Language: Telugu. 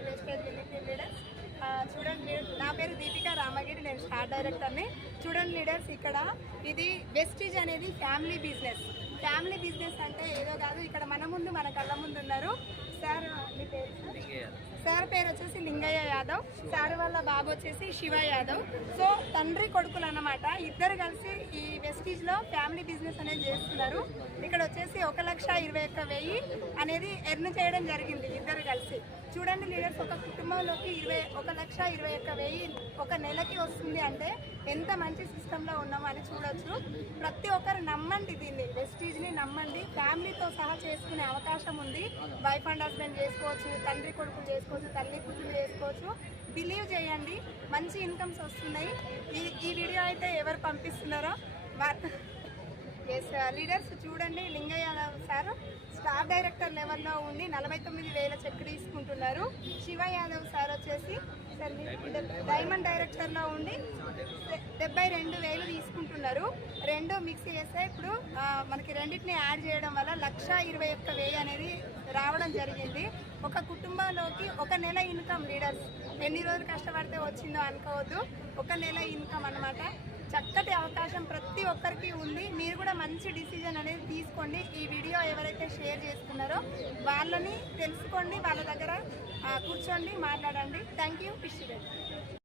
All wastage limited leaders. చూడండి, నా పేరు దీపిక రామగిరి, నేను స్టార్ డైరెక్టర్ని. చూడండి లీడర్స్, ఇక్కడ ఇది వెస్టీజ్ అనేది ఫ్యామిలీ బిజినెస్. ఫ్యామిలీ బిజినెస్ అంటే ఏదో కాదు, ఇక్కడ మన ముందు మన కళ్ళ ముందు ఉన్నారు సార్. మీ పేరు సార్ పేరు వచ్చేసి లింగయ్య యాదవ్, సార్ వాళ్ళ బాబు వచ్చేసి శివ యాదవ్. సో తండ్రి కొడుకులు అన్నమాట, ఇద్దరు కలిసి ఈ వెస్టీజ్లో ఫ్యామిలీ బిజినెస్ అనేది చేస్తున్నారు. ఇక్కడ వచ్చేసి 1,21,000 అనేది ఎర్న్ చేయడం జరిగింది ఇద్దరు కలిసి. చూడండి లీడర్స్, ఒక కుటుంబంలోకి 1,21,000 ఒక నెలకి వస్తుంది అంటే ఎంత మంచి సిస్టంలో ఉన్నామని చూడొచ్చు. ప్రతి ఒక్కరు నమ్మండి, దీన్ని వెస్టీజ్ని నమ్మండి. ఫ్యామిలీతో సహా చేసుకునే అవకాశం ఉంది. వైఫ్ అండ్ హస్బెండ్ చేసుకోవచ్చు, తండ్రి కొడుకులు చేసుకోవచ్చు, తల్లి కూతురు చేసుకోవచ్చు. బిలీవ్ చేయండి, మంచి ఇన్కమ్స్ వస్తున్నాయి. ఈ వీడియో అయితే ఎవరు పంపిస్తున్నారో ఎస్ లీడర్స్. చూడండి, Lingaiah Yadav sir star director లెవెల్లో ఉండి 49,000 చెక్ తీసుకుంటున్నారు. శివ యాదవ్ సార్ వచ్చేసి డైమండ్ డైరెక్టర్లో ఉండి 72,000 తీసుకుంటున్నారు. రెండు మిక్స్ చేస్తే ఇప్పుడు మనకి రెండింటిని యాడ్ చేయడం వల్ల 1,21,000 అనేది రావడం జరిగింది. ఒక కుటుంబంలోకి ఒక నెల ఇన్కమ్ లీడర్స్. ఎన్ని రోజులు కష్టపడితే వచ్చిందో అనుకోవద్దు, ఒక నెల ఇన్కమ్ అన్నమాట. చక్కటి అవకాశం ప్రతి ఒక్కరికి ఉంది. మీరు కూడా మంచి డిసిజన్ అనేది తీసుకోండి. ఈ వీడియో ఎవరైతే షేర్ చేస్తున్నారో వాళ్ళని తెలుసుకోండి, వాళ్ళ దగ్గర కూర్చోండి, మాట్లాడండి. Thank you.